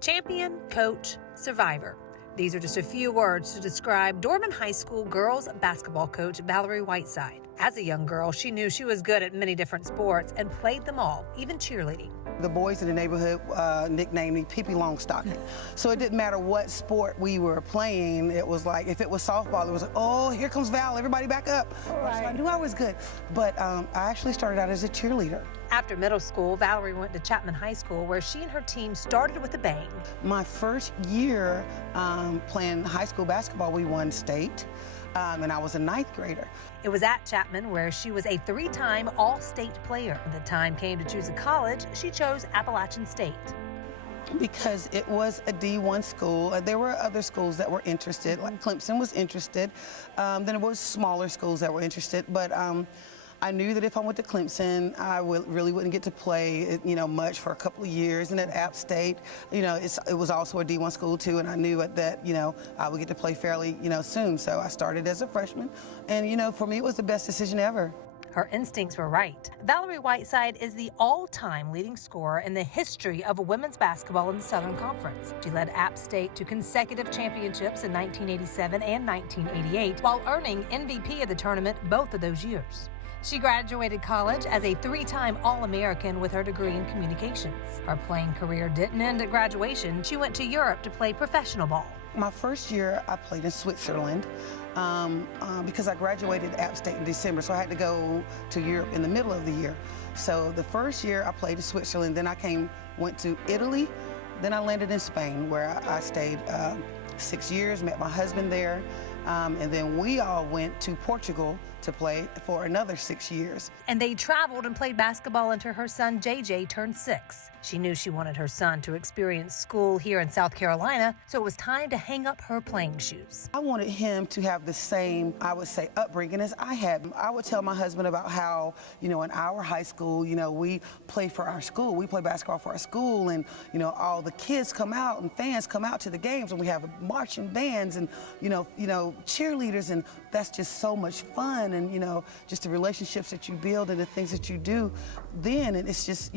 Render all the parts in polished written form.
Champion, coach, survivor. These are just a few words to describe Dorman High School girls basketball coach Valorie Whiteside. As a young girl, she knew she was good at many different sports and played them all, even cheerleading. The boys in the neighborhood nicknamed me Pippi Longstocking. So it didn't matter what sport we were playing. It was like, if it was softball, it was like, oh, here comes Val, everybody back up. Right. I knew I was good. But I actually started out as a cheerleader. After middle school, Valorie went to Chapman High School, where she and her team started with a bang. My first year playing high school basketball, we won state, and I was a 9th grader. It was at Chapman where she was a 3-time All-State player. When the time came to choose a college, she chose Appalachian State. Because it was a D1 school. There were other schools that were interested, like Clemson was interested. Then there was smaller schools that were interested, but I knew that if I went to Clemson, I really wouldn't get to play, much for a couple of years. And at App State, it was also a D1 school too, and I knew that, I would get to play fairly, soon. So I started as a freshman, and for me, it was the best decision ever. Her instincts were right. Valorie Whiteside is the all-time leading scorer in the history of women's basketball in the Southern Conference. She led App State to consecutive championships in 1987 and 1988, while earning MVP of the tournament both of those years. She graduated college as a 3-time All-American with her degree in communications. Her playing career didn't end at graduation. She went to Europe to play professional ball. My first year, I played in Switzerland because I graduated App State in December, so I had to go to Europe in the middle of the year. So the first year, I played in Switzerland. Then I went to Italy. Then I landed in Spain, where I stayed 6 years, met my husband there. And then we all went to Portugal to play for another 6 years. And they traveled and played basketball until her son JJ turned 6. She knew she wanted her son to experience school here in South Carolina, so it was time to hang up her playing shoes. I wanted him to have the same, I would say, upbringing as I had. I would tell my husband about how, in our high school, we play for our school. We play basketball for our school, and, all the kids come out and fans come out to the games, and we have marching bands and, cheerleaders, and that's just so much fun. And just the relationships that you build and the things that you do then, and it's just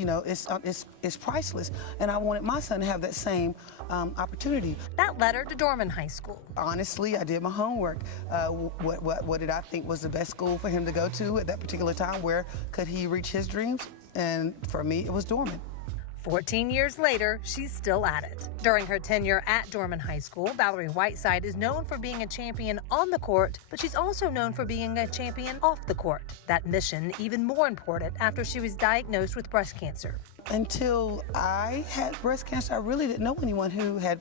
it's priceless. And I wanted my son to have that same opportunity. That led her to Dorman High School. Honestly, I did my homework. What did I think was the best school for him to go to at that particular time? Where could he reach his dreams? And for me, it was Dorman. 14 years later, she's still at it. During her tenure at Dorman High School, Valorie Whiteside is known for being a champion on the court, but she's also known for being a champion off the court. That mission even more important after she was diagnosed with breast cancer. Until I had breast cancer, I really didn't know anyone who had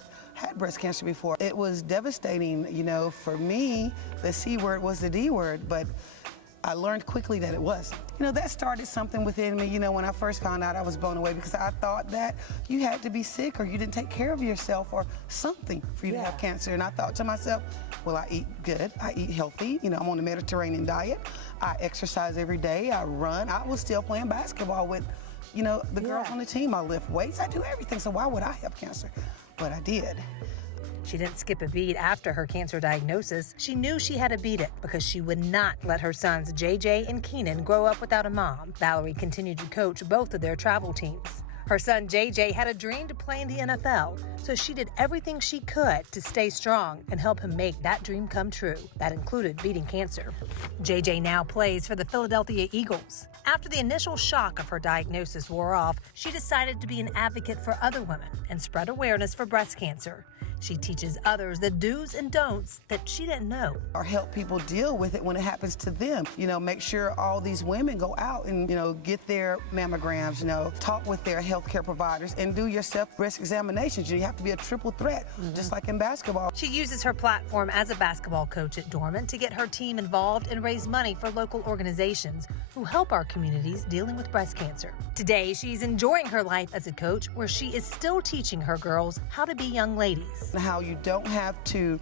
breast cancer before. It was devastating, for me, the C word was the D word, but I learned quickly that it was. That started something within me. When I first found out, I was blown away because I thought that you had to be sick or you didn't take care of yourself or something for you to have cancer. And I thought to myself, well, I eat good, I eat healthy, I'm on a Mediterranean diet, I exercise every day, I run. I was still playing basketball with, the girls on the team. I lift weights, I do everything, so why would I have cancer? But I did. She didn't skip a beat after her cancer diagnosis. She knew she had to beat it because she would not let her sons JJ and Keenan grow up without a mom. Valorie continued to coach both of their travel teams. Her son JJ had a dream to play in the NFL, so she did everything she could to stay strong and help him make that dream come true. That included beating cancer. JJ now plays for the Philadelphia Eagles. After the initial shock of her diagnosis wore off, she decided to be an advocate for other women and spread awareness for breast cancer. She teaches others the do's and don'ts that she didn't know. Or help people deal with it when it happens to them. Make sure all these women go out and, get their mammograms, talk with their healthcare providers and do your self-breast examinations. You have to be a triple threat, just like in basketball. She uses her platform as a basketball coach at Dorman to get her team involved and raise money for local organizations who help our communities dealing with breast cancer. Today, she's enjoying her life as a coach where she is still teaching her girls how to be young ladies. How you don't have to,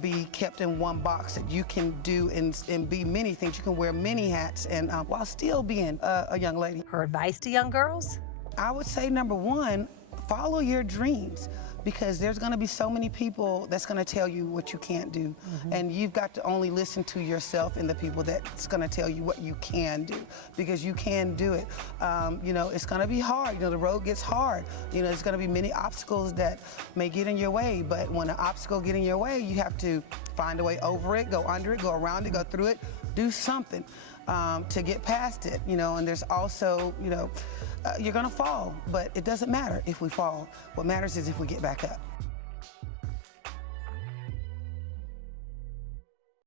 be kept in one box, that you can do and be many things. You can wear many hats and while still being a young lady. Her advice to young girls? I would say, number one, follow your dreams. because there's going to be so many people that's going to tell you what you can't do. And you've got to only listen to yourself and the people that's going to tell you what you can do, because you can do it. You know, it's going to be hard. You know, the road gets hard. You know, there's going to be many obstacles that may get in your way, but when an obstacle get in your way, you have to find a way over it, go under it, go around it, go through it, do something to get past it, you know. And there's also, you know, you're gonna fall, but it doesn't matter if we fall. What matters is if we get back up.